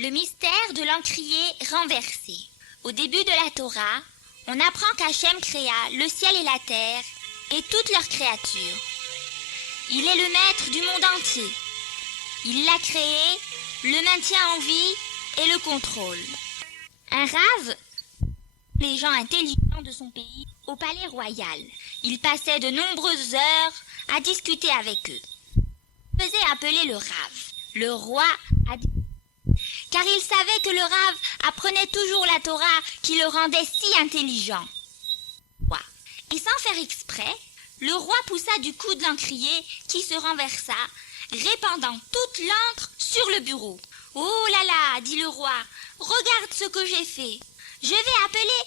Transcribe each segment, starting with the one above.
Le mystère de l'encrier renversé. Au début de la Torah, on apprend qu'Hachem créa le ciel et la terre et toutes leurs créatures. Il est le maître du monde entier. Il l'a créé, le maintient en vie et le contrôle. Un rave, les gens intelligents de son pays, au palais royal. Il passait de nombreuses heures à discuter avec eux. Il faisait appeler le rave. Le roi a dit, car il savait que le rave apprenait toujours la Torah qui le rendait si intelligent. Et sans faire exprès, le roi poussa du coude l'encrier qui se renversa, répandant toute l'encre sur le bureau. « Oh là là !» dit le roi, « regarde ce que j'ai fait. Je vais appeler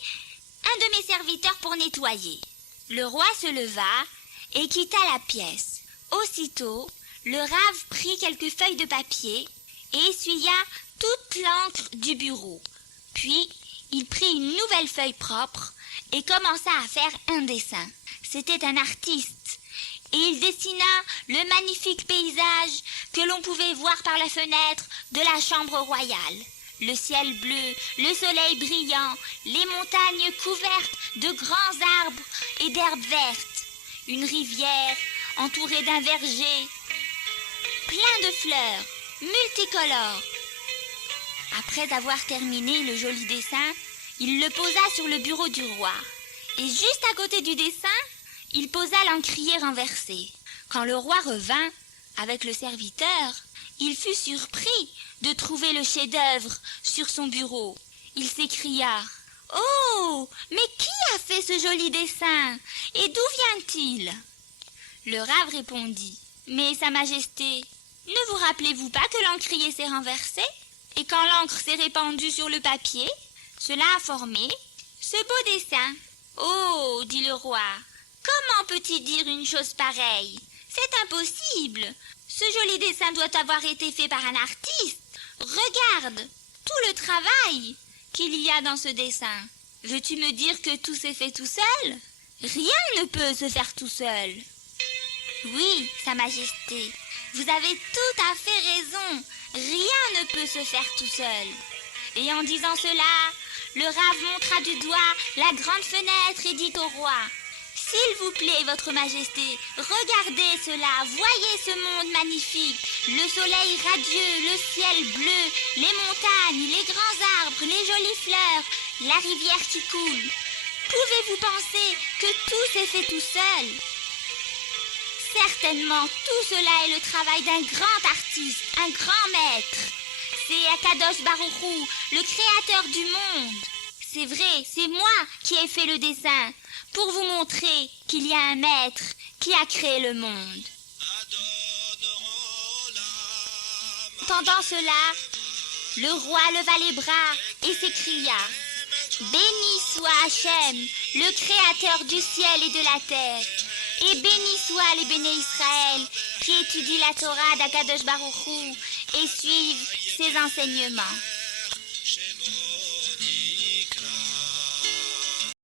un de mes serviteurs pour nettoyer. » Le roi se leva et quitta la pièce. Aussitôt, le rave prit quelques feuilles de papier et essuya toute l'encre du bureau. Puis, il prit une nouvelle feuille propre et commença à faire un dessin. C'était un artiste et il dessina le magnifique paysage que l'on pouvait voir par la fenêtre de la chambre royale. Le ciel bleu, le soleil brillant, les montagnes couvertes de grands arbres et d'herbes vertes, une rivière entourée d'un verger, plein de fleurs, multicolores. Après avoir terminé le joli dessin, il le posa sur le bureau du roi. Et juste à côté du dessin, il posa l'encrier renversé. Quand le roi revint avec le serviteur, il fut surpris de trouver le chef-d'œuvre sur son bureau. Il s'écria « Oh, mais qui a fait ce joli dessin? Et d'où vient-il » Le rave répondit « Mais Sa Majesté, ne vous rappelez-vous pas que l'encrier s'est renversé? Et quand l'encre s'est répandue sur le papier, cela a formé ce beau dessin. » « Oh, dit le roi, comment peut-il dire une chose pareille? C'est impossible. Ce joli dessin doit avoir été fait par un artiste. Regarde tout le travail qu'il y a dans ce dessin. Veux-tu me dire que tout s'est fait tout seul? Rien ne peut se faire tout seul. » Oui, Sa Majesté, vous avez tout à fait raison. Rien ne peut se faire tout seul. Et en disant cela, le rave montra du doigt la grande fenêtre et dit au roi « S'il vous plaît, votre majesté, regardez cela, voyez ce monde magnifique, le soleil radieux, le ciel bleu, les montagnes, les grands arbres, les jolies fleurs, la rivière qui coule. Pouvez-vous penser que tout s'est fait tout seul? Certainement, tout cela est le travail d'un grand artiste, un grand maître. C'est Akadosh Baruch Hu, le créateur du monde. C'est vrai, c'est moi qui ai fait le dessin, pour vous montrer qu'il y a un maître qui a créé le monde. » Entendant cela, le roi leva les bras et s'écria « Béni soit Hachem, le créateur du ciel et de la terre, et béni soient les béné Israël qui étudient la Torah d'Akadosh Baruch Hu et suivent ses enseignements. »